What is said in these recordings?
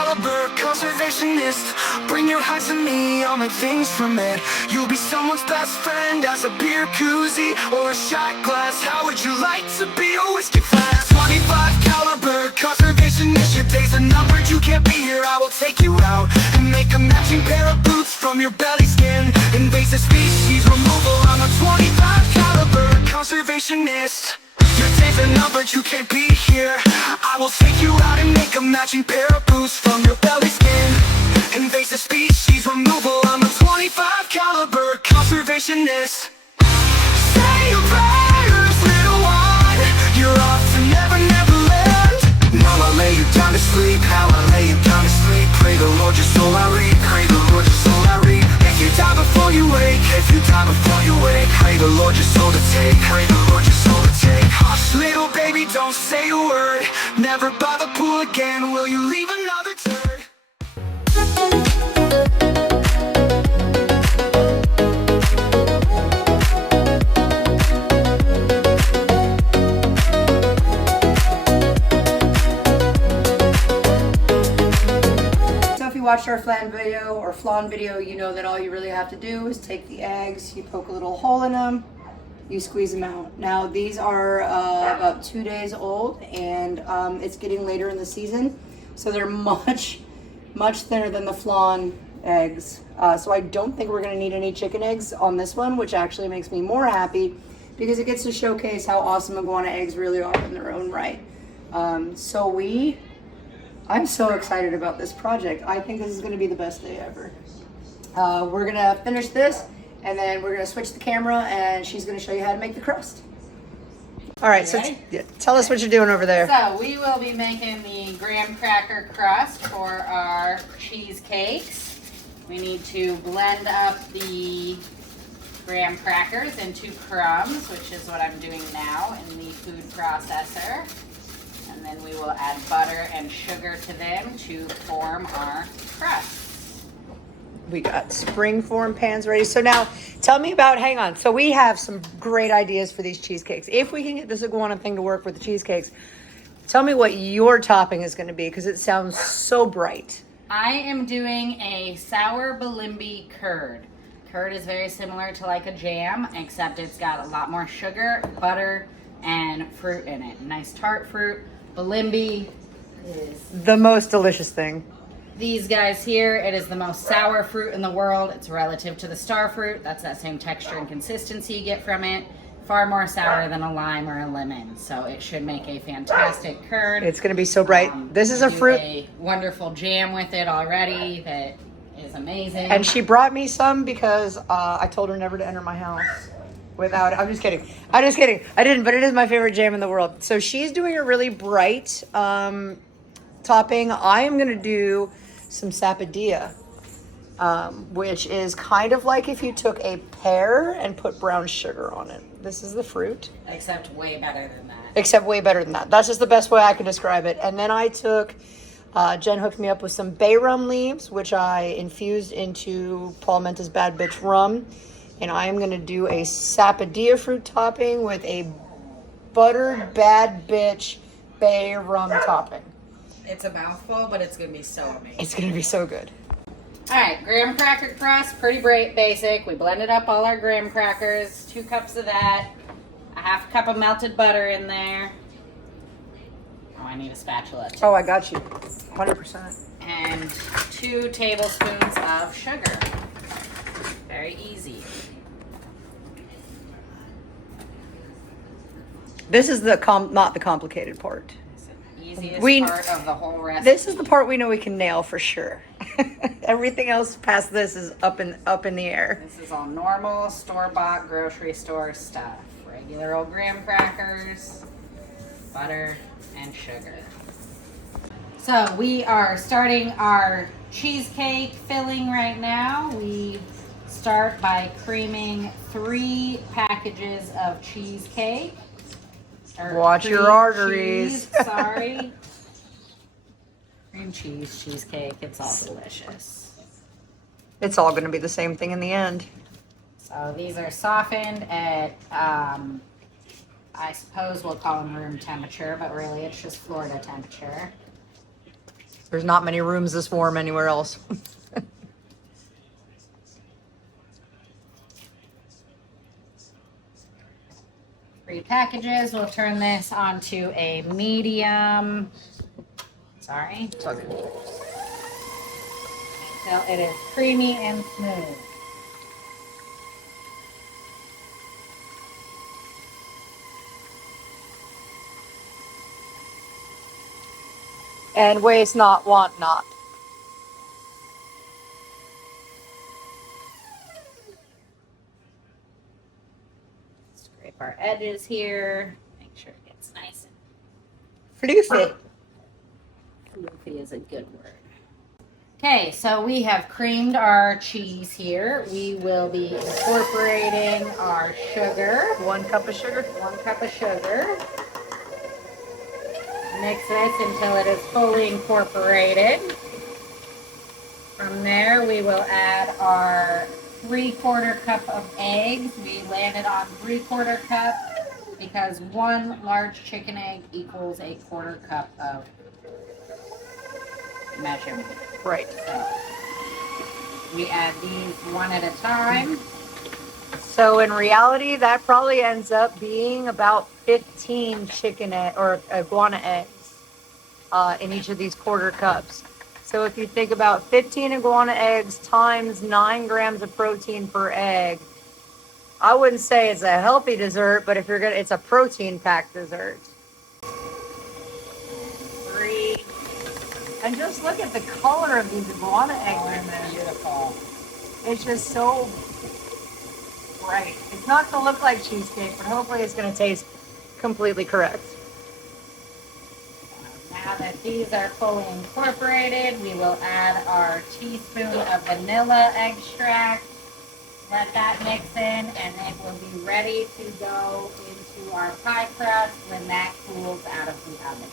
caliber conservationist. Bring your highs to me, I'll make things from it. You'll be someone's best friend as a beer koozie or a shot glass. How would you like to be a whiskey flask? 25 caliber conservationist. Your days are numbered, you can't be here. I will take you out and make a matching pair of boots from your belly skin. Invasive species removal, I'm a 25 caliber conservationist. Your days are numbered, you can't be here. I will take you out and make a matching pair of boots from your belly skin. Invasive species removal, I'm a 25 caliber conservationist. Say your prayers, little one. You're off to never, never land. Now I'll lay you down to sleep. How I lay you down to sleep. Pray the Lord your soul I read. Pray the Lord your soul I read. If you die before you wake, if you die before you wake, pray the Lord your soul to take. Pray the Lord your soul to take. Hush, little baby, don't say a word. Never by the pool again. Will you leave another turd? Watched our flan video or flan video, you know that all you really have to do is take the eggs, you poke a little hole in them, you squeeze them out. Now these are about 2 days old, and it's getting later in the season, so they're much thinner than the flan eggs. So I don't think we're going to need any chicken eggs on this one, which actually makes me more happy because it gets to showcase how awesome iguana eggs really are in their own right. I'm so excited about this project. I think this is going to be the best day ever. We're going to finish this, and then we're going to switch the camera, and she's going to show you how to make the crust. All right, so tell us what you're doing over there. So we will be making the graham cracker crust for our cheesecakes. We need to blend up the graham crackers into crumbs, which is what I'm doing now in the food processor. And then we will add butter and sugar to them to form our crust. We got spring form pans ready. So now tell me about, hang on. So we have some great ideas for these cheesecakes. If we can get this iguana thing to work with the cheesecakes, tell me what your topping is going to be because it sounds so bright. I am doing a sour balimbi curd. Curd is very similar to like a jam, except it's got a lot more sugar, butter, and fruit in it. Nice tart fruit. Balimbi is the most delicious thing. These guys here, it is the most sour fruit in the world. It's relative to the star fruit. That's that same texture and consistency you get from it. Far more sour than a lime or a lemon. So it should make a fantastic curd. It's going to be so bright. This is a fruit. A wonderful jam with it already that is amazing. And she brought me some because I told her never to enter my house without it. I'm just kidding. I didn't, but it is my favorite jam in the world. So she's doing a really bright topping. I am going to do some sapodilla, which is kind of like if you took a pear and put brown sugar on it. This is the fruit. Except way better than that. Except way better than that. That's just the best way I can describe it. And then I took, Jen hooked me up with some bay rum leaves, which I infused into Paul Menta's Bad Bitch rum. And I am going to do a sapodilla fruit topping with a buttered Bad Bitch bay rum topping. It's a mouthful, but it's going to be so amazing. It's going to be so good. All right, graham cracker crust, pretty basic. We blended up all our graham crackers, 2 cups of that, a half cup of melted butter in there. Oh, I need a spatula too. Oh, I got you. 100%. And 2 tablespoons of sugar. Very easy. This is the not the complicated part. Easiest part of the whole recipe. This is the part we know we can nail for sure. Everything else past this is up in the air. This is all normal store-bought grocery store stuff. Regular old graham crackers, butter, and sugar. So we are starting our cheesecake filling right now. We start by creaming 3 packages of cheesecake. Watch your arteries. Sorry. Cream cheese, cheesecake, it's all delicious. It's all going to be the same thing in the end. So these are softened at, I suppose we'll call them room temperature, but really it's just Florida temperature. There's not many rooms this warm anywhere else. 3 packages. We'll turn this onto a medium. Sorry. It's all good. Until it is creamy and smooth. And waste not, want not. Scrape our edges here. Make sure it gets nice and Floofy. floofy is a good word. Okay, so we have creamed our cheese here. We will be incorporating our sugar. 1 cup of sugar. 1 cup of sugar. Mix this until it is fully incorporated. From there, we will add our 3/4 cup of eggs. We landed on 3/4 cup because 1 large chicken egg equals 1/4 cup of measurement. Right. So we add these one at a time. So in reality, that probably ends up being about 15 chicken or iguana eggs in each of these 1/4 cups. So if you think about 15 iguana eggs times 9 grams of protein per egg, I wouldn't say it's a healthy dessert, but if you're gonna, it's a protein-packed dessert. 3. And just look at the color of these iguana eggs in this. Beautiful. It's just so bright. It's not gonna look like cheesecake, but hopefully it's gonna taste completely correct. Now that these are fully incorporated, we will add our teaspoon of vanilla extract. Let that mix in, and it will be ready to go into our pie crust when that cools out of the oven.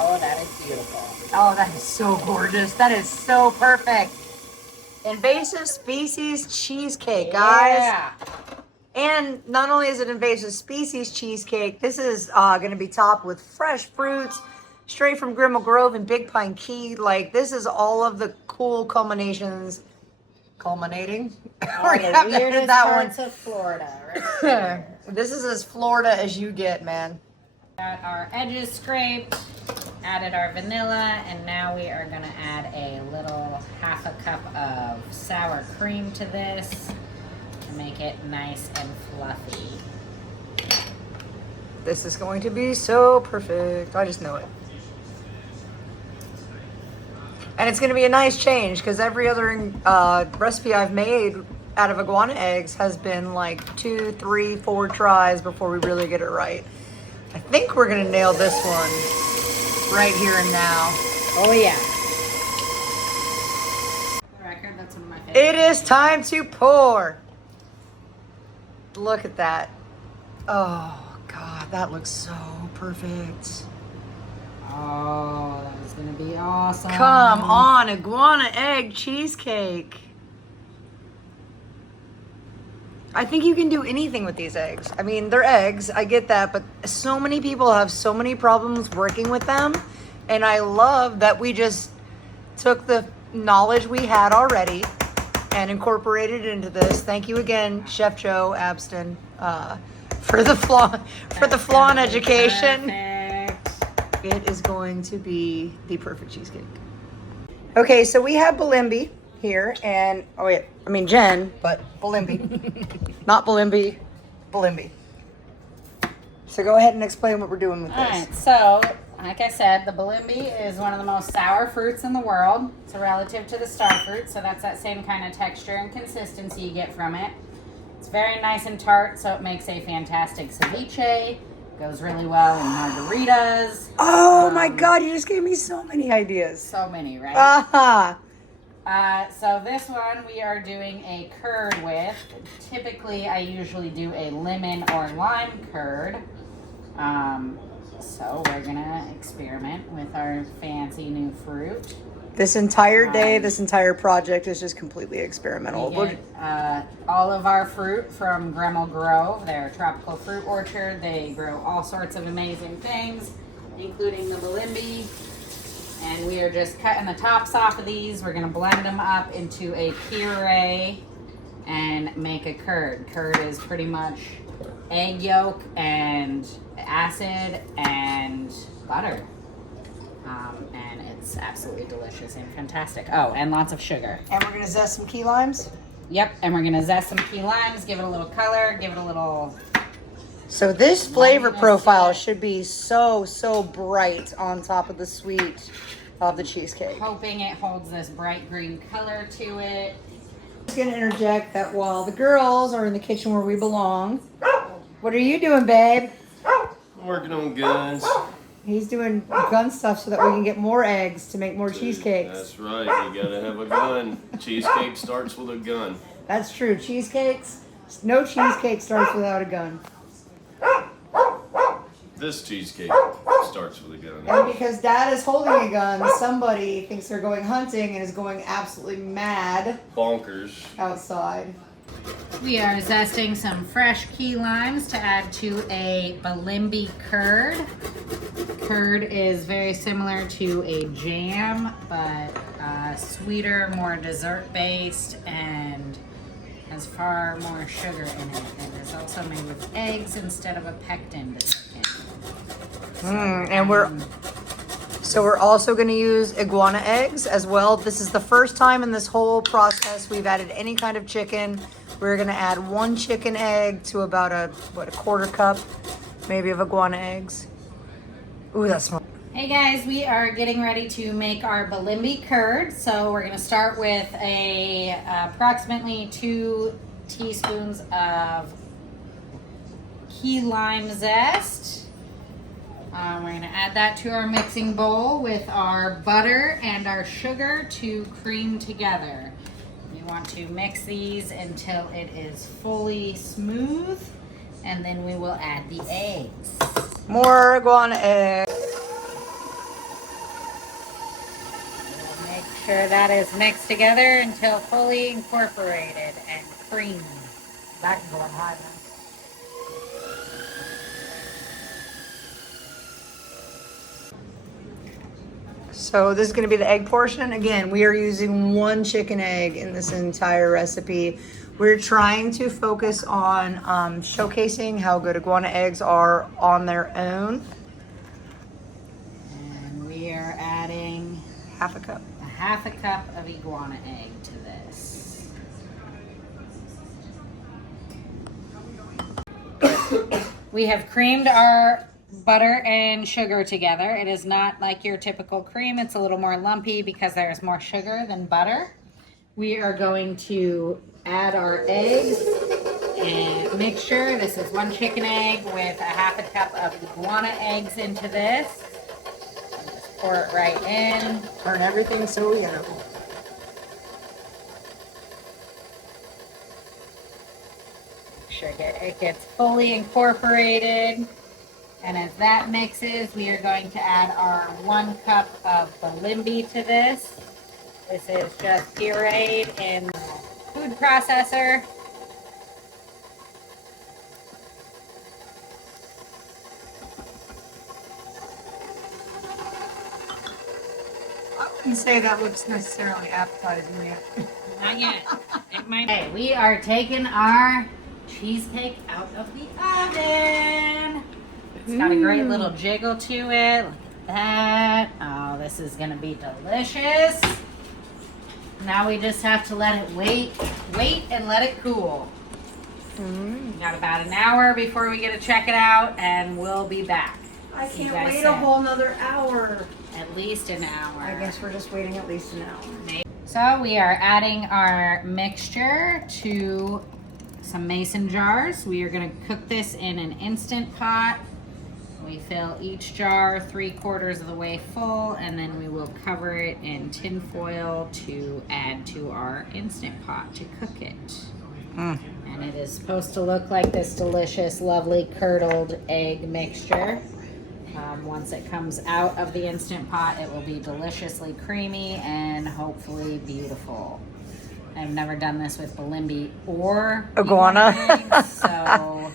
Oh, that is beautiful. Oh, that is so gorgeous. That is so perfect. Invasive species cheesecake, guys. Yeah. And not only is it invasive species cheesecake, this is going to be topped with fresh fruits straight from Grimal Grove and Big Pine Key. Like, this is all of the cool culminations. Culminating? All We the have to hit weirdest that parts of Florida, right there. This is as Florida as you get, man. Got our edges scraped, added our vanilla, and now we are going to add a little 1/2 cup of sour cream to this to make it nice and fluffy. This is going to be so perfect. I just know it. And it's going to be a nice change because every other recipe I've made out of iguana eggs has been like 2, 3, 4 tries before we really get it right. I think we're going to nail this one right here and now. Oh yeah. For the record, that's one of my favorites. It is time to pour. Look at that. Oh, God, that looks so perfect. Oh, that is going to be awesome. Come on, iguana egg cheesecake. I think you can do anything with these eggs. I mean, they're eggs, I get that, but so many people have so many problems working with them. And I love that we just took the knowledge we had already and incorporated it into this. Thank you again, Chef Joe Abston, for the flan education. Perfect. It is going to be the perfect cheesecake. Okay, so we have Balimbi here, and Jen, but Balimbi, not Balimbi, Balimbi. So go ahead and explain what we're doing with All this. right, so like I said, the balimbi is one of the most sour fruits in the world. It's a relative to the star fruit, so that's that same kind of texture and consistency you get from it. It's very nice and tart, so it makes a fantastic ceviche. Goes really well in margaritas. Oh my God, you just gave me so many ideas. So many, right? Aha. So this one we are doing a curd with. Typically, I usually do a lemon or lime curd. So we're gonna experiment with our fancy new fruit. This entire day, this entire project is just completely experimental. We get all of our fruit from Grimal Grove. They're a tropical fruit orchard. They grow all sorts of amazing things, including the malimbi. And we are just cutting the tops off of these. We're gonna blend them up into a puree and make a curd. Curd is pretty much egg yolk and acid and butter. And it's absolutely delicious and fantastic. Oh, and lots of sugar. And we're gonna zest some key limes. Yep, and we're gonna zest some key limes, give it a little color, give it a little... So this flavor profile should be so bright on top of the sweet of the cheesecake. Hoping it holds this bright green color to it. I'm just gonna interject that while the girls are in the kitchen where we belong, what are you doing, babe? I'm working on guns. He's doing gun stuff so that we can get more eggs to make more cheesecakes. That's right, you gotta have a gun. Cheesecake starts with a gun. That's true. Cheesecakes, no cheesecake starts without a gun. This cheesecake starts with a gun. And because Dad is holding a gun, somebody thinks they're going hunting and is going absolutely mad Bonkers. outside. We are zesting some fresh key limes to add to a malimbi curd. Curd is very similar to a jam, but sweeter, more dessert-based, and has far more sugar in it. It is also made with eggs instead of a pectin desiccant. And we're also going to use iguana eggs as well. This is the first time in this whole process we've added any kind of chicken. We're going to add 1 chicken egg to about a quarter cup maybe of iguana eggs. Ooh, that smells. Hey guys, we are getting ready to make our malimbi curd. So we're going to start with approximately 2 teaspoons of key lime zest. We're going to add that to our mixing bowl with our butter and our sugar to cream together. We want to mix these until it is fully smooth, and then we will add the eggs. More iguana eggs. Make sure that is mixed together until fully incorporated and creamy. That can go on high now. So this is going to be the egg portion. Again, we are using 1 chicken egg in this entire recipe. We're trying to focus on showcasing how good iguana eggs are on their own. And we are adding Half a cup. a half a cup of iguana egg to this. We have creamed our butter and sugar together. It is not like your typical cream. It's a little more lumpy because there's more sugar than butter. We are going to add our eggs and mixture. This is 1 chicken egg with a half a cup of iguana eggs into this. Just pour it right in. Turn everything so yellow. Make sure it gets fully incorporated. And as that mixes, we are going to add our 1 cup of malimbi to this. This is just pureed in the food processor. I wouldn't say that looks necessarily appetizing yet. Not yet. It might. Okay, we are taking our cheesecake out of the oven. It's got a great little jiggle to it. Look at that. Oh, this is gonna be delicious. Now we just have to let it wait and let it cool. We got about an hour before we get to check it out, and we'll be back. I See you can't guys wait soon. a whole nother hour. At least an hour. I guess we're just waiting at least an hour. So we are adding our mixture to some mason jars. We are going to cook this in an Instant Pot. We fill each jar 3/4 of the way full, and then we will cover it in tin foil to add to our Instant Pot to cook it. And it is supposed to look like this delicious, lovely curdled egg mixture. Once it comes out of the Instant Pot, it will be deliciously creamy and hopefully beautiful. I've never done this with Balimbi or Iguana. wings, so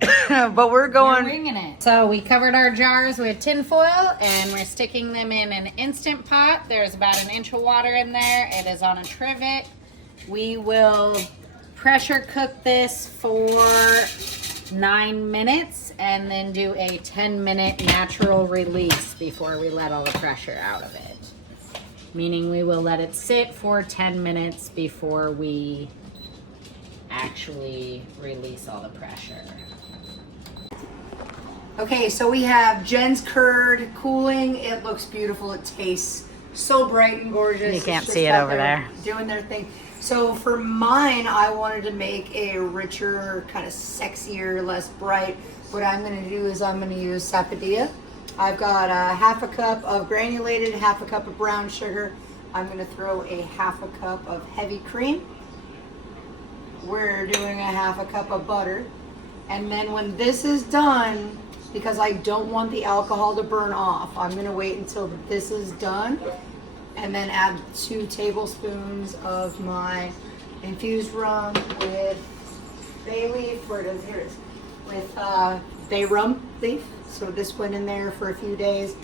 But we're we're winging it. So we covered our jars with tin foil and we're sticking them in an Instant Pot. There's about an inch of water in there. It is on a trivet. We will pressure cook this for 9 minutes and then do a 10-minute natural release before we let all the pressure out of it. Meaning we will let it sit for 10 minutes before we actually release all the pressure. Okay, so we have Jen's curd cooling. It looks beautiful. It tastes so bright and gorgeous. You can't It's just see it out over there. doing their thing. So for mine, I wanted to make a richer, kind of sexier, less bright. What I'm going to do is I'm going to use sapadilla. I've got a half a cup of granulated, half a cup of brown sugar. I'm going to throw a half a cup of heavy cream. We're doing a half a cup of butter. And then when this is done, because I don't want the alcohol to burn off, I'm going to wait until this is done and then add 2 tablespoons of my infused rum with bay leaf, where it is, here it is, with bay rum leaf. So this went in there for a few days.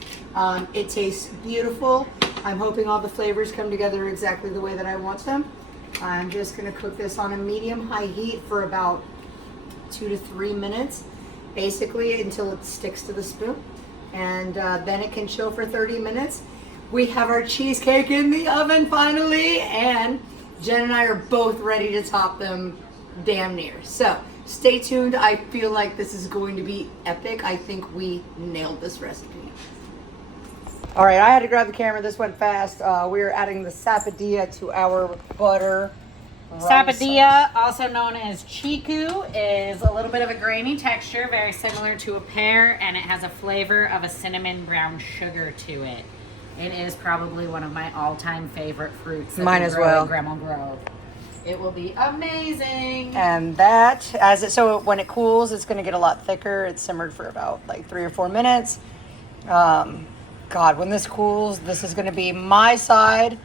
It tastes beautiful. I'm hoping all the flavors come together exactly the way that I want them. I'm just gonna cook this on a medium-high heat for about 2 to 3 minutes, basically until it sticks to the spoon. And then it can chill for 30 minutes. We have our cheesecake in the oven finally, and Jen and I are both ready to top them damn near. So stay tuned. I feel like this is going to be epic. I think we nailed this recipe. All right, I had to grab the camera. This went fast. We're adding the sapadilla to our butter. Sapadilla, also known as chiku, is a little bit of a grainy texture, very similar to a pear, and it has a flavor of a cinnamon brown sugar to it. It is probably one of my all-time favorite fruits. Mine as well. Grimal Grove. It will be amazing. And that, so when it cools, it's going to get a lot thicker. It's simmered for about like 3 or 4 minutes. God, when this cools, this is going to be my side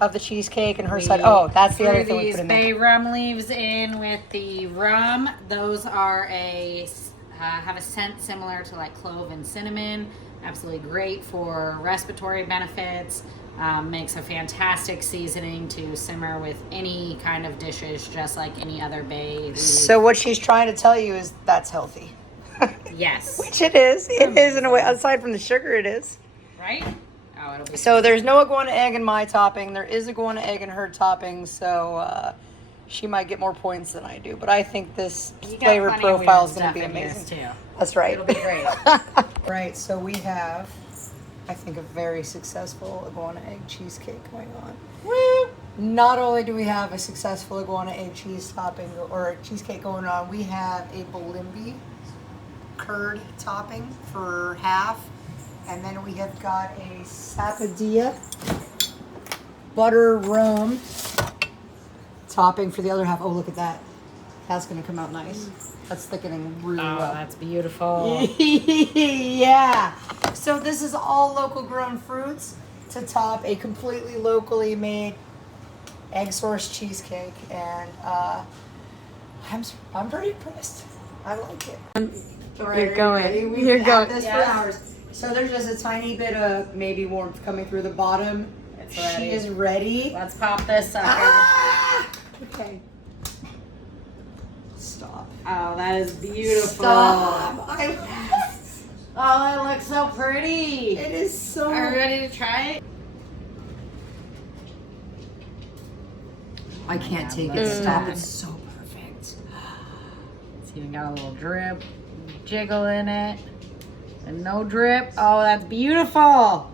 of the cheesecake and her side. Oh, that's the other thing we put in there. These bay rum leaves in with the rum. Those are have a scent similar to like clove and cinnamon. Absolutely great for respiratory benefits. Makes a fantastic seasoning to simmer with any kind of dishes, just like any other bay leaf. So what she's trying to tell you is that's healthy. Yes. Which it is. It is in a way. Aside from the sugar, it is. Right? Oh, it'll be So there's no iguana egg in my topping. There is iguana egg in her topping. So she might get more points than I do. But I think this You got flavor plenty of profile is weird going to be stuff in yours, amazing. too. That's right. It'll be great. Right. So we have, I think, a very successful iguana egg cheesecake going on. Woo! Not only do we have a successful iguana egg cheese topping or cheesecake going on, we have a Balimbi curd topping for half. And then we have got a sapadilla butter rum topping for the other half. Oh, look at that. That's going to come out nice. That's thickening really Oh, well. that's beautiful. Yeah. So this is all local grown fruits to top a completely locally made egg source cheesecake. And I'm pretty impressed. I like it. You're going. We've You're had going. this for hours. So there's just a tiny bit of maybe warmth coming through the bottom. It's She ready. is ready. Let's pop this sucker. Ah! Okay. Stop. Oh, that is beautiful. Stop. Oh, that looks so pretty. It is so. Are you ready to try it? I can't take it. Stop. It's so perfect. It's even got a little drip, jiggle in it, and no drip. Oh, that's beautiful.